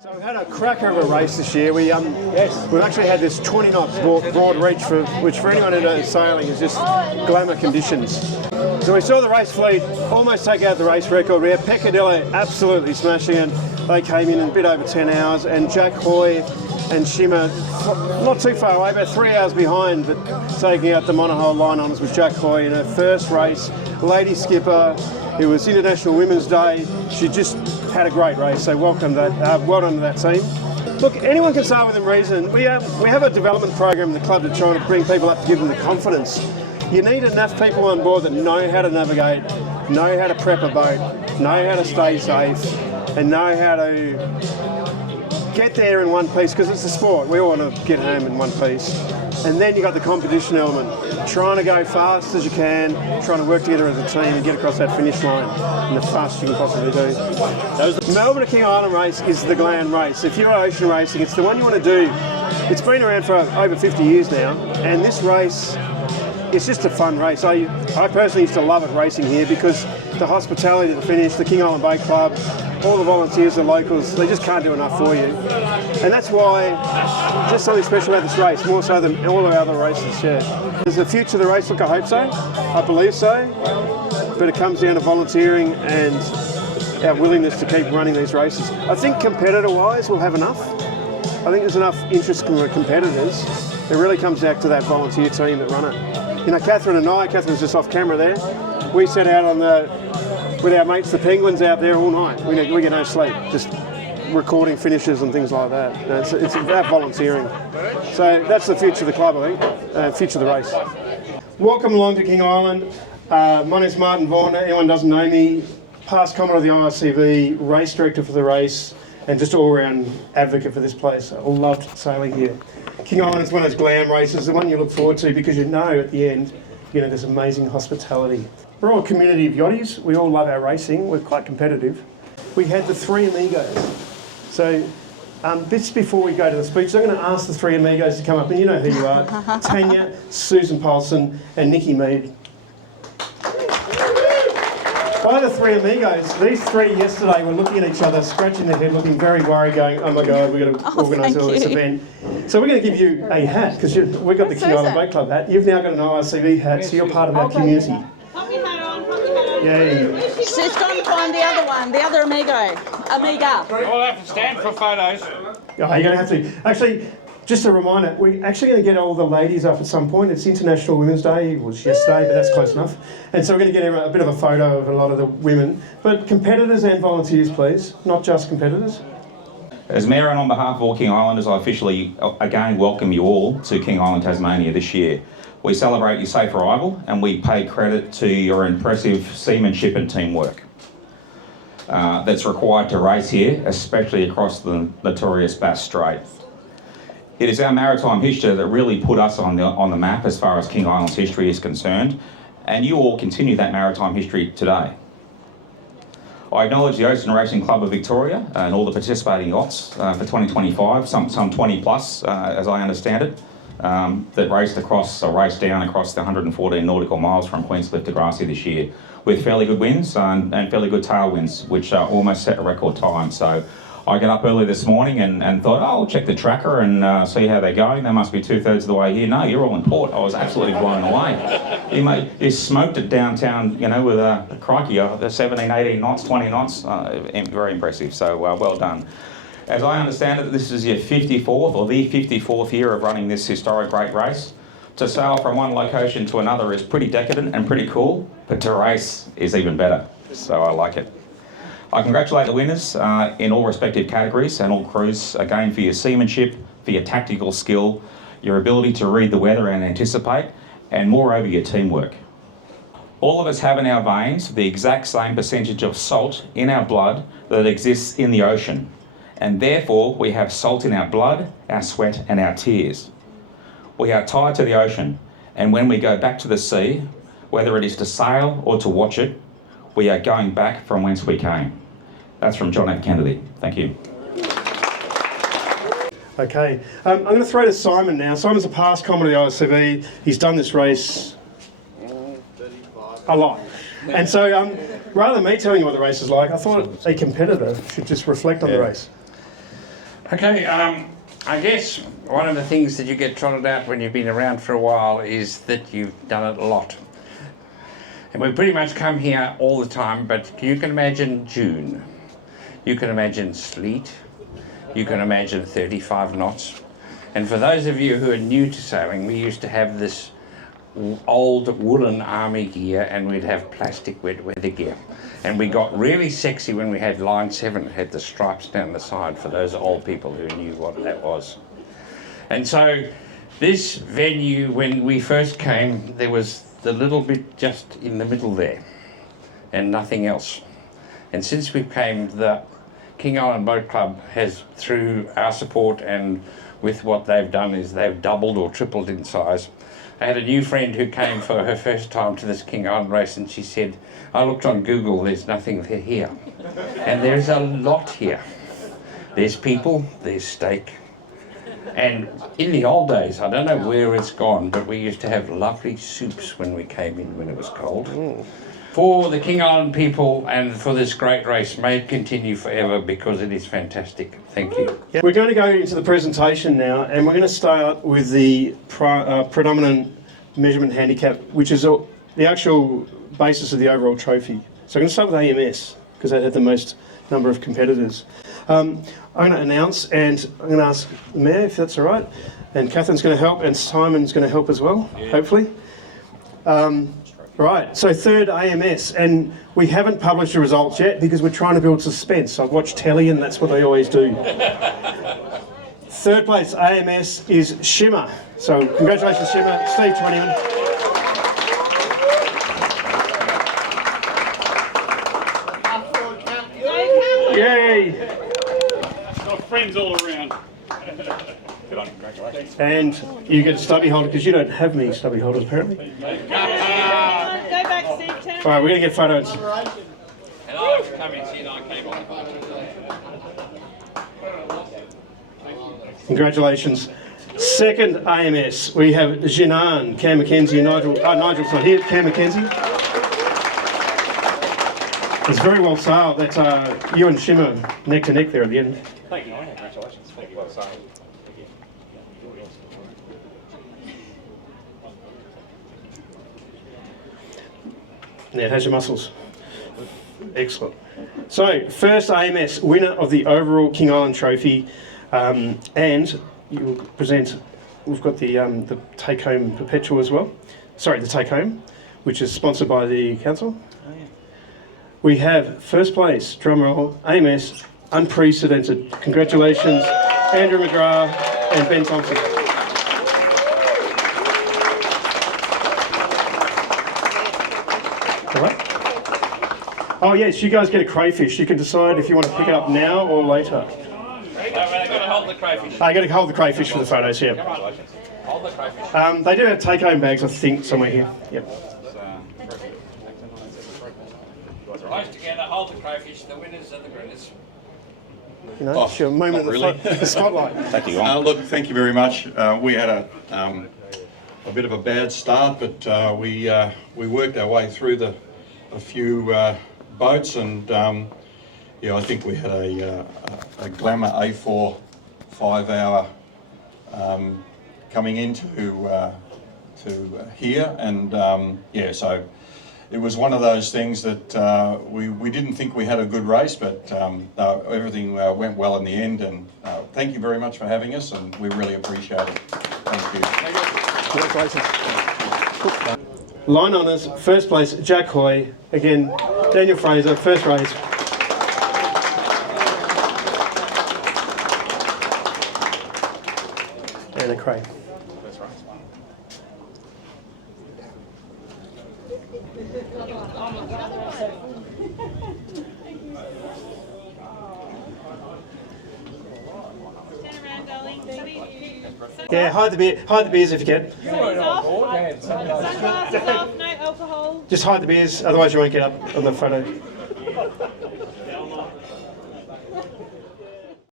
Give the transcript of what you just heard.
So we've had a cracker of a race this year. We've actually had this 20 knots broad reach, which for anyone who knows sailing is just glamour conditions. So we saw the race fleet almost take out the race record. We had Peccadillo absolutely smashing it. They came in a bit over 10 hours, and Jack Hoy and Shimmer not too far away, about 3 hours behind, but taking out the monohull line honours was Jack Hoy in her first race. Lady skipper. It was International Women's Day. She just had a great race, so welcome that. Well done to that team. Look, anyone can sail within reason. We have a development program in the club to try to bring people up to give them the confidence. You need enough people on board that know how to navigate, know how to prep a boat, know how to stay safe, and know how to get there in one piece, because it's a sport. We all want to get home in one piece. And then you've got the competition element, trying to go fast as you can, trying to work together as a team and get across that finish line in the fastest you can possibly do. The Melbourne to King Island race is the glam race. If you're ocean racing, it's the one you want to do. It's been around for over 50 years now, and this race, it's just a fun race. I personally used to love it racing here because the hospitality at the finish, the King Island Boat Club, all the volunteers, the locals, they just can't do enough for you. And that's why just something special about this race, more so than all of our other races, yeah. There's a future to the race, look, I hope so. I believe so. But it comes down to volunteering and our willingness to keep running these races. I think competitor-wise we'll have enough. I think there's enough interest from the competitors. It really comes back to that volunteer team that run it. You know, Catherine and I, Catherine's just off camera there, we set out on with our mates, the Penguins, out there all night. We get no sleep, just recording finishes and things like that. It's about volunteering. So that's the future of the club, I think, future of the race. Welcome along to King Island. My name's Martin Vaughan. Anyone doesn't know me, past Commodore of the ORCV, race director for the race, and just all-round advocate for this place. I loved sailing here. King Island is one of those glam races, the one you look forward to because you know at the end, you know, there's amazing hospitality. We're all a community of yachties. We all love our racing. We're quite competitive. We had the three amigos. So just before we go to the speech, I'm going to ask the three amigos to come up, and you know who you are. Tanya, Susan Paulson, and Nikki Mead. By the three amigos, these three yesterday were looking at each other, scratching their head, looking very worried, going, oh my God, we've got to organise all this event. So we're going to give you a hat, because we've got the King Island Boat Club hat. You've now got an ORCV hat, so you're part of our community. Put your hat on, put your hat on. Yay. She's gone to find the other one, the other amiga. We'll have to stand for photos. Oh, you're going to have to. Actually, just a reminder, we're actually going to get all the ladies up at some point. It's International Women's Day. It was yesterday, but that's close enough. And so we're going to get a bit of a photo of a lot of the women. But competitors and volunteers, please, not just competitors. As Mayor and on behalf of all King Islanders, I officially again welcome you all to King Island, Tasmania this year. We celebrate your safe arrival and we pay credit to your impressive seamanship and teamwork that's required to race here, especially across the notorious Bass Strait. It is our maritime history that really put us on the map as far as King Island's history is concerned, and you all continue that maritime history today. I acknowledge the Ocean Racing Club of Victoria and all the participating yachts for 2025, some 20 plus as I understand it, that raced down across the 114 nautical miles from Queenscliff to Grassy this year with fairly good winds and fairly good tailwinds, which almost set a record time. So I got up early this morning and thought, oh, I'll check the tracker and see how they're going. They must be 2/3 of the way here. No, you're all in port. I was absolutely blown away. You smoked it downtown, you know, with crikey, 17, 18 knots, 20 knots. Very impressive. So well done. As I understand it, this is your 54th or the 54th year of running this historic great race. To sail from one location to another is pretty decadent and pretty cool, but to race is even better. So I like it. I congratulate the winners in all respective categories and all crews again for your seamanship, for your tactical skill, your ability to read the weather and anticipate, and moreover your teamwork. All of us have in our veins the exact same percentage of salt in our blood that exists in the ocean, and therefore we have salt in our blood, our sweat and our tears. We are tied to the ocean, and when we go back to the sea, whether it is to sail or to watch it, we are going back from whence we came. That's from John F. Kennedy. Thank you. Okay, I'm going to throw to Simon now. Simon's a past Commodore of the ORCV. He's done this race a lot. And so rather than me telling you what the race is like, I thought a competitor should just reflect on the race. Okay, I guess one of the things that you get trotted out when you've been around for a while is that you've done it a lot. And we pretty much come here all the time, but you can imagine June. You can imagine sleet. You can imagine 35 knots. And for those of you who are new to sailing, we used to have this old woolen army gear and we'd have plastic wet weather gear. And we got really sexy when we had line 7, it had the stripes down the side for those old people who knew what that was. And so this venue, when we first came, there was the little bit just in the middle there and nothing else. And since we came, the King Island Boat Club has, through our support and with what they've done, is they've doubled or tripled in size. I had a new friend who came for her first time to this King Island race and she said, I looked on Google, there's nothing here. And there's a lot here. There's people, there's steak. And in the old days, I don't know where it's gone, but we used to have lovely soups when we came in when it was cold. For the King Island people and for this great race, may it continue forever because it is fantastic. Thank you. Yeah. We're going to go into the presentation now, and we're going to start with the predominant measurement handicap, which is the actual basis of the overall trophy. So I'm going to start with AMS, because they had the most number of competitors. I'm going to announce, and I'm going to ask the Mayor if that's all right, and Catherine's going to help, and Simon's going to help as well, hopefully. Right, so third AMS, and we haven't published the results yet because we're trying to build suspense. I've watched telly and that's what they always do. Third place AMS is Shimmer. So congratulations Shimmer, Steve 21. Yay! Got friends all around. And you get a stubby holder because you don't have many stubby holders apparently. Go back, Steve. All right, we're going to get photos. And I've come in here and I came on. Congratulations. Second AMS, we have Jinan, Cam McKenzie, and Nigel. Nigel's not here, Cam McKenzie. It's very well sailed. That's you and Shimmer neck to neck there at the end. Thank you. Congratulations. Thank you. Well sailed. Yeah, it has your muscles. Excellent. So, first AMS, winner of the overall King Island Trophy, and you will present. We've got the take home perpetual as well. Sorry, the take home, which is sponsored by the council. Oh, yeah. We have first place, drum roll, AMS, unprecedented. Congratulations, Andrew McGrath and Ben Thompson. Oh yes, you guys get a crayfish. You can decide if you want to pick it up now or later. They've got to hold the crayfish. I got to hold the crayfish for the photos, yeah. Hold the crayfish. They do have take-home bags, I think, somewhere here. Yep. Close together, hold the crayfish. The winners are the winners. You know, it's your moment of the spotlight. Thank you. Look, thank you very much. We had a bit of a bad start, but we worked our way through a few boats, and yeah, I think we had a Glamour A4 5-hour coming into to here, and yeah, so it was one of those things that we didn't think we had a good race, but everything went well in the end, and thank you very much for having us, and we really appreciate it. Thank you. Congratulations. Line honours, first place, Jack Hoy. Again, Daniel Fraser, first race. And a crane. Yeah, hide the beers if you can. Sunglasses off, no alcohol. Just hide the beers, otherwise you won't get up on the photo.